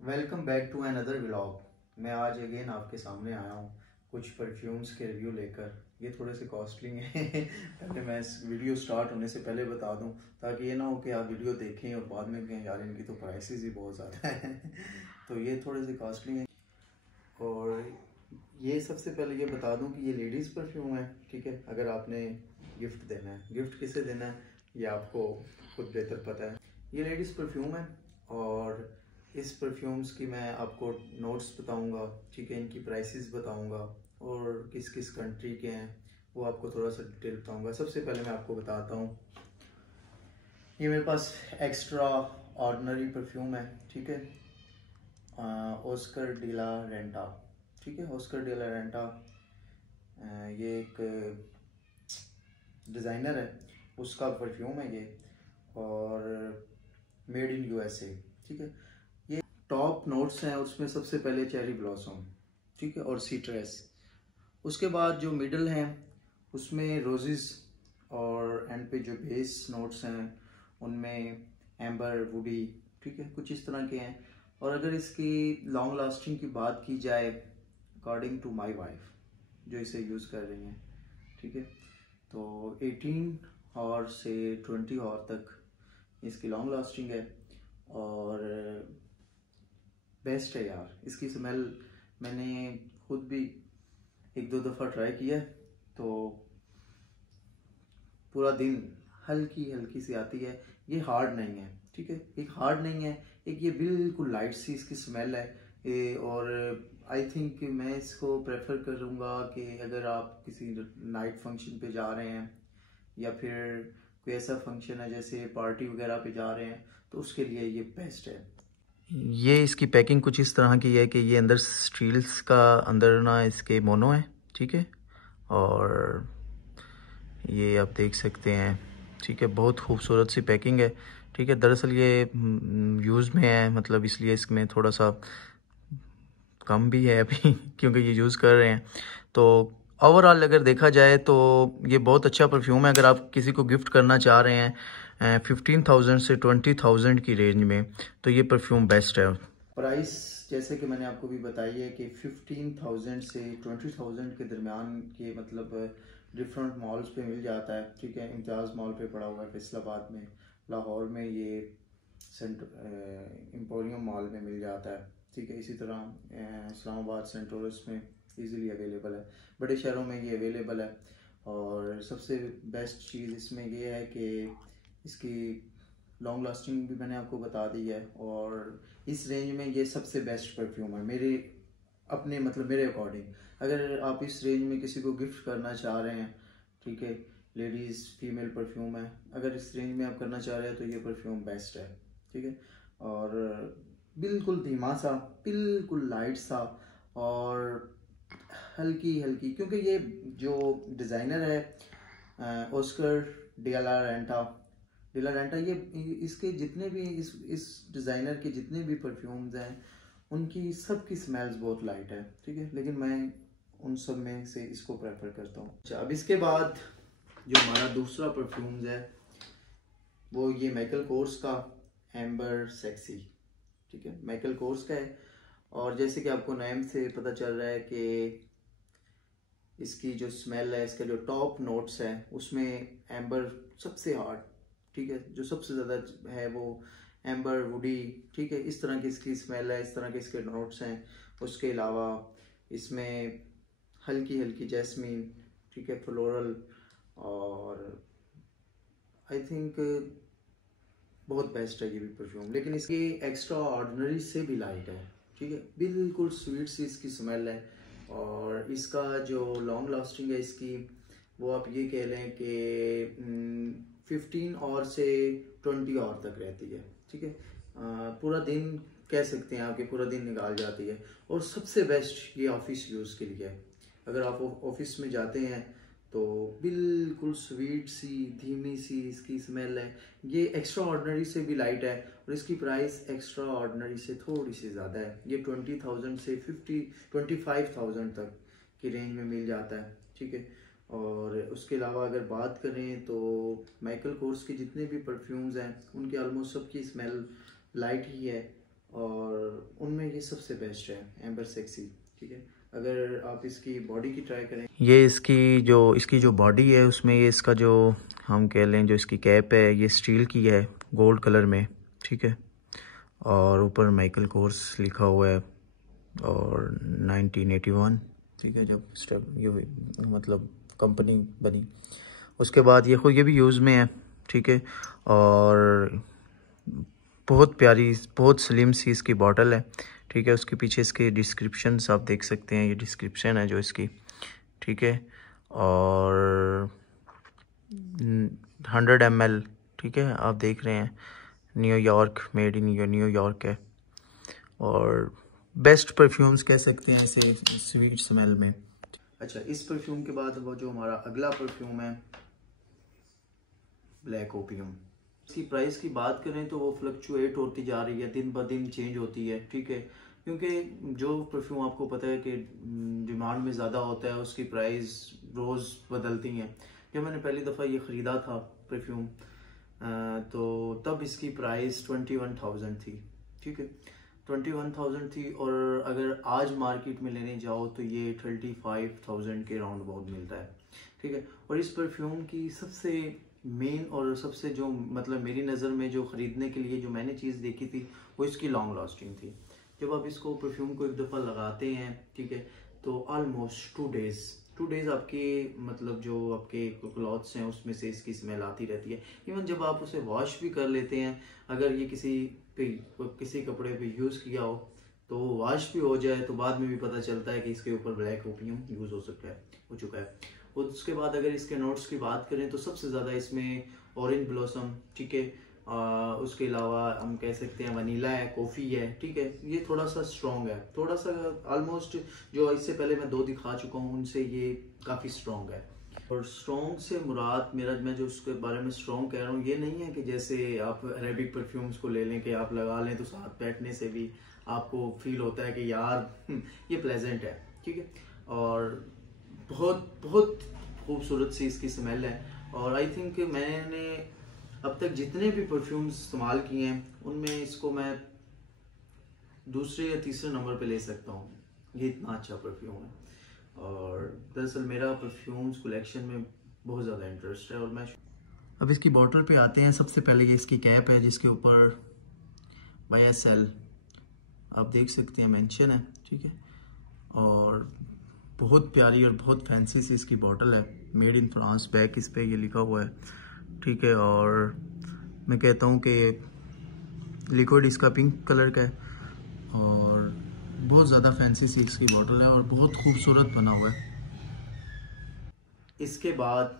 Welcome back to another vlog. मैं आज again आपके सामने आया हूँ कुछ परफ्यूम्स के रिव्यू लेकर। ये थोड़े से कॉस्टली हैं पहले मैं इस वीडियो स्टार्ट होने से पहले बता दूँ ताकि ये ना हो कि आप वीडियो देखें और बाद में कहें यार इनकी तो प्राइसेस ही बहुत ज़्यादा है तो ये थोड़े से कॉस्टली हैं। और ये सबसे पहले ये बता दूँ कि ये लेडीज़ परफ्यूम है, ठीक है। अगर आपने गिफ्ट देना है, गिफ्ट किसे देना है ये आपको खुद बेहतर पता है। ये लेडीज़ परफ्यूम है और इस परफ्यूम्स की मैं आपको नोट्स बताऊंगा, ठीक है। इनकी प्राइसेस बताऊंगा और किस किस कंट्री के हैं वो आपको थोड़ा सा डिटेल बताऊंगा। सबसे पहले मैं आपको बताता हूँ, ये मेरे पास एक्स्ट्रा ऑर्डिनरी परफ्यूम है, ठीक है। ऑस्कर डी ला रेंटा, ठीक है। ऑस्कर डी ला रेंटा ये एक डिज़ाइनर है, उसका परफ्यूम है ये, और मेड इन यूएसए, ठीक है। ये टॉप नोट्स हैं उसमें सबसे पहले चेरी ब्लॉसम, ठीक है, और सीट्रस। उसके बाद जो मिडल हैं उसमें रोजेस, और एंड पे जो बेस नोट्स हैं उनमें एम्बर, वुडी, ठीक है, कुछ इस तरह के हैं। और अगर इसकी लॉन्ग लास्टिंग की बात की जाए अकॉर्डिंग टू माय वाइफ जो इसे यूज़ कर रही हैं, ठीक है, तो 18 आवर से 20 आवर तक इसकी लॉन्ग लास्टिंग है और बेस्ट है यार। इसकी स्मेल मैंने खुद भी एक दो दफ़ा ट्राई किया है तो पूरा दिन हल्की हल्की सी आती है। ये हार्ड नहीं है, ठीक है, एक हार्ड नहीं है, एक ये बिल्कुल लाइट सी इसकी स्मेल है ये। और आई थिंक मैं इसको प्रेफर करूँगा कि अगर आप किसी नाइट फंक्शन पे जा रहे हैं या फिर कोई ऐसा फंक्शन है जैसे पार्टी वगैरह पे जा रहे हैं तो उसके लिए ये बेस्ट है। ये इसकी पैकिंग कुछ इस तरह की है कि ये अंदर स्टील्स का अंदर ना इसके मोनो है, ठीक है, और ये आप देख सकते हैं, ठीक है, बहुत खूबसूरत सी पैकिंग है, ठीक है। दरअसल ये यूज़ में है, मतलब इसलिए इसमें थोड़ा सा कम भी है अभी क्योंकि ये यूज़ कर रहे हैं। तो ओवरऑल अगर देखा जाए तो ये बहुत अच्छा परफ्यूम है। अगर आप किसी को गिफ्ट करना चाह रहे हैं 15,000 से 20,000 की रेंज में तो ये परफ्यूम बेस्ट है। प्राइस जैसे कि मैंने आपको भी बताई है कि 15,000 से 20,000 के दरमियान के मतलब डिफरेंट मॉल्स पे मिल जाता है, ठीक है। इम्तियाज़ मॉल पे पड़ा हुआ है फैसलाबाद में, लाहौर में ये एम्पोरियम मॉल में मिल जाता है, ठीक है। इसी तरह इस्लामाबाद सेंटोरस में इजीली अवेलेबल है, बड़े शहरों में ये अवेलेबल है। और सबसे बेस्ट चीज़ इसमें ये है कि इसकी लॉन्ग लास्टिंग भी मैंने आपको बता दी है और इस रेंज में ये सबसे बेस्ट परफ्यूम है मेरे अपने मतलब मेरे अकॉर्डिंग। अगर आप इस रेंज में किसी को गिफ्ट करना चाह रहे हैं, ठीक है, लेडीज़ फीमेल परफ्यूम है, अगर इस रेंज में आप करना चाह रहे हैं तो ये परफ्यूम बेस्ट है, ठीक है। और बिल्कुल धीमा सा, बिल्कुल लाइट सा और हल्की हल्की, क्योंकि ये जो डिज़ाइनर है ऑस्कर डिला रेंटा ये इसके जितने भी इस डिज़ाइनर के जितने भी परफ्यूम्स हैं उनकी सबकी स्मेल्स बहुत लाइट है, ठीक है, लेकिन मैं उन सब में से इसको प्रेफर करता हूँ। अच्छा, अब इसके बाद जो हमारा दूसरा परफ्यूम्स है वो ये माइकल कोर्स का एम्बर सेक्सी, ठीक है, माइकल कोर्स का है। और जैसे कि आपको नेम से पता चल रहा है कि इसकी जो स्मेल है, इसके जो टॉप नोट्स हैं उसमें एम्बर सबसे हार्ड, ठीक है, जो सबसे ज़्यादा है वो एम्बर, वुडी, ठीक है, इस तरह की इसकी स्मेल है, इस तरह के इसके नोट्स हैं। उसके अलावा इसमें हल्की हल्की जैस्मीन, ठीक है, फ्लोरल, और आई थिंक बहुत बेस्ट है ये भी परफ्यूम। लेकिन इसकी एक्स्ट्रा ऑर्डिनरी से भी लाइट है, ठीक है, बिल्कुल स्वीट सी इसकी स्मेल है। और इसका जो लॉन्ग लास्टिंग है इसकी वो आप ये कह लें कि 15 आवर से 20 आवर तक रहती है, ठीक है। पूरा दिन कह सकते हैं आपके पूरा दिन निकाल जाती है। और सबसे बेस्ट ये ऑफिस यूज़ के लिए है। अगर आप ऑफिस में जाते हैं तो बिल्कुल स्वीट सी धीमी सी इसकी स्मेल है। ये एक्स्ट्रा ऑर्डिनरी से भी लाइट है और इसकी प्राइस एक्स्ट्रा ऑर्डिनरी से थोड़ी सी ज़्यादा है। ये 20,000 से 25,000 तक की रेंज में मिल जाता है, ठीक है। और उसके अलावा अगर बात करें तो माइकल कोर्स के जितने भी परफ्यूम्स हैं उनके ऑलमोस्ट सबकी स्मेल लाइट ही है और उनमें ये सबसे बेस्ट है एम्बर सेक्सी, ठीक है। अगर आप इसकी बॉडी की ट्राई करें, ये इसकी जो बॉडी है उसमें ये इसका जो हम कह लें जो इसकी कैप है ये स्टील की है गोल्ड कलर में, ठीक है। और ऊपर माइकल कोर्स लिखा हुआ है और 1981, ठीक है, जब स्टेप ये हुई मतलब कंपनी बनी। उसके बाद ये भी यूज़ में है, ठीक है। और बहुत प्यारी बहुत स्लिम सी इसकी बॉटल है, ठीक है। उसके पीछे इसके डिस्क्रिप्शंस आप देख सकते हैं, ये डिस्क्रिप्शन है जो इसकी, ठीक है। और 100 ml, ठीक है, आप देख रहे हैं न्यूयॉर्क, मेड इन न्यूयॉर्क है। और बेस्ट परफ्यूम्स कह सकते हैं ऐसे स्वीट स्मेल में। अच्छा, इस परफ्यूम के बाद वो जो हमारा अगला परफ्यूम है ब्लैक ओपियम। इसकी प्राइस की बात करें तो वो फ्लक्चुएट होती जा रही है, दिन ब दिन चेंज होती है, ठीक है। क्योंकि जो परफ्यूम आपको पता है कि डिमांड में ज़्यादा होता है उसकी प्राइस रोज़ बदलती हैं। जब मैंने पहली दफ़ा ये ख़रीदा था परफ्यूम तो तब इसकी प्राइस 21,000 थी, ठीक है, 21,000 थी। और अगर आज मार्केट में लेने जाओ तो ये 35,000 के राउंड अबाउट मिलता है, ठीक है। और इस परफ्यूम की सबसे मेन और सबसे जो मतलब मेरी नज़र में जो ख़रीदने के लिए जो मैंने चीज़ देखी थी वो इसकी लॉन्ग लास्टिंग थी। जब आप इसको परफ्यूम को एक दफ़ा लगाते हैं, ठीक है, तो ऑलमोस्ट 2 डेज़ आपके मतलब जो आपके क्लॉथ्स हैं उसमें से इसकी स्मेल आती रहती है। इवन जब आप उसे वॉश भी कर लेते हैं, अगर ये किसी कपड़े पे यूज़ किया हो तो वॉश भी हो जाए तो बाद में भी पता चलता है कि इसके ऊपर ब्लैक ओपियम यूज़ हो चुका है। और उसके बाद अगर इसके नोट्स की बात करें तो सबसे ज़्यादा इसमें ऑरेंज ब्लॉसम, ठीक है, उसके अलावा हम कह सकते हैं वनीला है, कॉफ़ी है, ठीक है। ये थोड़ा सा स्ट्रॉन्ग है, थोड़ा सा ऑलमोस्ट जो इससे पहले मैं 2 दिखा चुका हूँ उनसे ये काफ़ी स्ट्रॉन्ग है। और स्ट्रॉन्ग से मुराद मैं जो उसके बारे में स्ट्रॉन्ग कह रहा हूँ ये नहीं है कि जैसे आप अरेबिक परफ्यूम्स को ले लें कि आप लगा लें तो साथ बैठने से भी आपको फील होता है कि यार ये प्लेजेंट है, ठीक है। और बहुत बहुत खूबसूरत सी इसकी स्मेल है। और आई थिंक मैंने अब तक जितने भी परफ्यूम्स इस्तेमाल किए हैं उनमें इसको मैं दूसरे या तीसरे नंबर पे ले सकता हूँ, ये इतना अच्छा परफ्यूम है। और दरअसल मेरा परफ्यूम्स कलेक्शन में बहुत ज़्यादा इंटरेस्ट है। और मैं अब इसकी बॉटल पे आते हैं। सबसे पहले ये इसकी कैप है जिसके ऊपर YSL आप देख सकते हैं मेंशन है, ठीक है। और बहुत प्यारी और बहुत फैंसी सी इसकी बॉटल है, मेड इन फ्रांस, बैक इस पे ये लिखा हुआ है, ठीक है। और मैं कहता हूँ कि लिक्विड इसका पिंक कलर का है और बहुत ज़्यादा फैंसी सी इसकी बॉटल है और बहुत खूबसूरत बना हुआ है। इसके बाद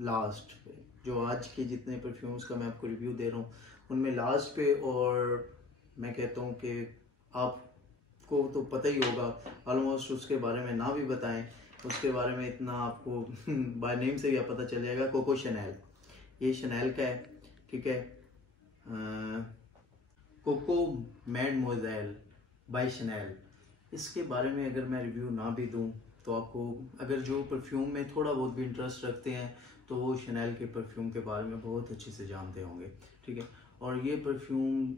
लास्ट पे जो आज के जितने परफ्यूम्स का मैं आपको रिव्यू दे रहा हूँ उनमें लास्ट पे, और मैं कहता हूँ कि आपको तो पता ही होगा ऑलमोस्ट, उसके बारे में ना भी बताएं उसके बारे में इतना आपको बाय नेम से भी पता चल जाएगा। कोको शनैल, ये शनैल का है, ठीक है। कोको मैडमोजेल बाय शनैल, इसके बारे में अगर मैं रिव्यू ना भी दूं तो आपको अगर जो परफ्यूम में थोड़ा बहुत भी इंटरेस्ट रखते हैं तो वो शनैल के परफ्यूम के बारे में बहुत अच्छे से जानते होंगे, ठीक है। और ये परफ्यूम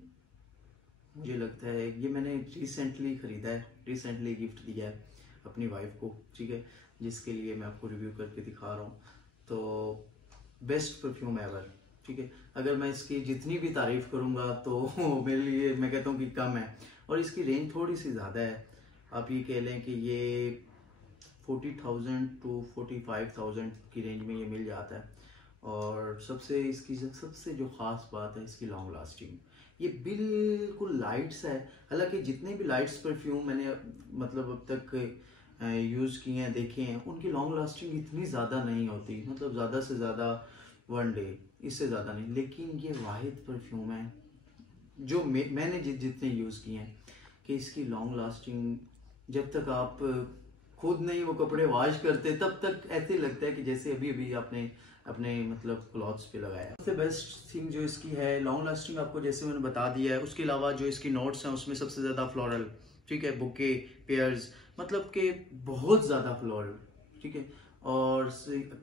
मुझे लगता है ये मैंने रिसेंटली ख़रीदा है, रिसेंटली गिफ्ट दिया है अपनी वाइफ को, ठीक है, जिसके लिए मैं आपको रिव्यू करके दिखा रहा हूँ। तो बेस्ट परफ्यूम एवर, ठीक है। अगर मैं इसकी जितनी भी तारीफ़ करूँगा तो मेरे लिए मैं कहता हूँ कि कम है। और इसकी रेंज थोड़ी सी ज़्यादा है, आप ये कह लें कि ये 40,000 to 45,000 की रेंज में ये मिल जाता है। और सबसे जो ख़ास बात है इसकी लॉन्ग लास्टिंग, ये बिल्कुल लाइट्स है। हालांकि जितने भी लाइट्स परफ्यूम मैंने मतलब अब तक यूज़ किए हैं देखे हैं उनकी लॉन्ग लास्टिंग इतनी ज़्यादा नहीं होती, मतलब ज़्यादा से ज़्यादा 1 डे, इससे ज़्यादा नहीं। लेकिन ये वाहिद परफ्यूम है जो मैंने जितने यूज़ किए हैं कि इसकी लॉन्ग लास्टिंग, जब तक आप खुद नहीं वो कपड़े वॉश करते तब तक ऐसे लगता है कि जैसे अभी अभी आपने अपने मतलब क्लॉथ्स पे लगाया। सबसे बेस्ट थिंग जो इसकी है लॉन्ग लास्टिंग, आपको जैसे मैंने बता दिया है। उसके अलावा जो इसकी नोट्स हैं उसमें सबसे ज़्यादा फ्लोरल, ठीक है, बुके, पेयर्स, मतलब कि बहुत ज़्यादा फ्लोरल, ठीक है। और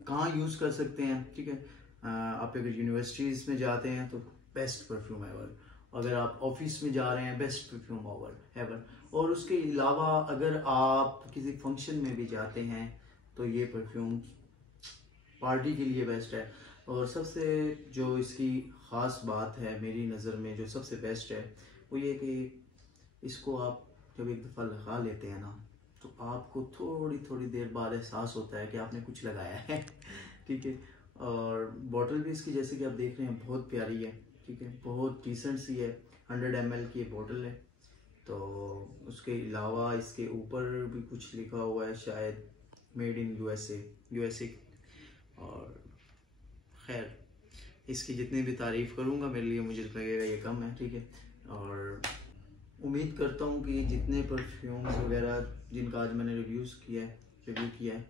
कहाँ यूज़ कर सकते हैं, ठीक है, आप अगर यूनिवर्सिटीज़ में जाते हैं तो बेस्ट परफ्यूम एवर। अगर आप ऑफिस में जा रहे हैं, बेस्ट परफ्यूम एवर। और उसके अलावा अगर आप किसी फंक्शन में भी जाते हैं तो ये परफ्यूम पार्टी के लिए बेस्ट है। और सबसे जो इसकी ख़ास बात है मेरी नज़र में, जो सबसे बेस्ट है, वो ये कि इसको आप जब एक दफ़ा लगा लेते हैं ना, तो आपको थोड़ी थोड़ी देर बाद एहसास होता है कि आपने कुछ लगाया है। ठीक है। और बॉटल भी इसकी, जैसे कि आप देख रहे हैं, बहुत प्यारी है। ठीक है, बहुत डिसेंट सी है। 100 ml की बॉटल है। तो उसके अलावा इसके ऊपर भी कुछ लिखा हुआ है, शायद मेड इन यूएसए। और खैर, इसकी जितनी भी तारीफ़ करूँगा मेरे लिए मुझे लगेगा ये कम है। ठीक है। और उम्मीद करता हूँ कि जितने परफ्यूम्स वगैरह जिनका आज मैंने रिव्यू किया है,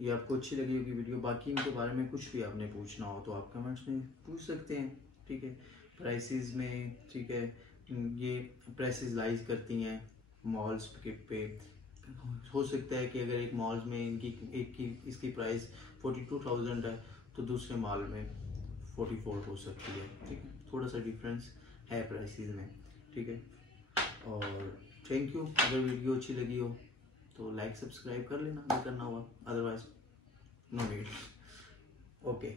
ये आपको अच्छी लगी होगी वीडियो। बाकी इनके बारे में कुछ भी आपने पूछना हो तो आप कमेंट्स में पूछ सकते हैं। ठीक है। प्राइसेस में, ठीक है, ये प्राइसेस लाइज करती हैं मॉल्स पे। हो सकता है कि अगर एक मॉल्स में इसकी प्राइस 42,000 है तो दूसरे मॉल में 44 हो सकती है। ठीक है, थोड़ा सा डिफरेंस है प्राइसेस में। ठीक है। और थैंक यू। अगर वीडियो अच्छी लगी हो तो लाइक सब्सक्राइब कर लेना, नहीं करना हुआ, अदरवाइज नो नीड। ओके।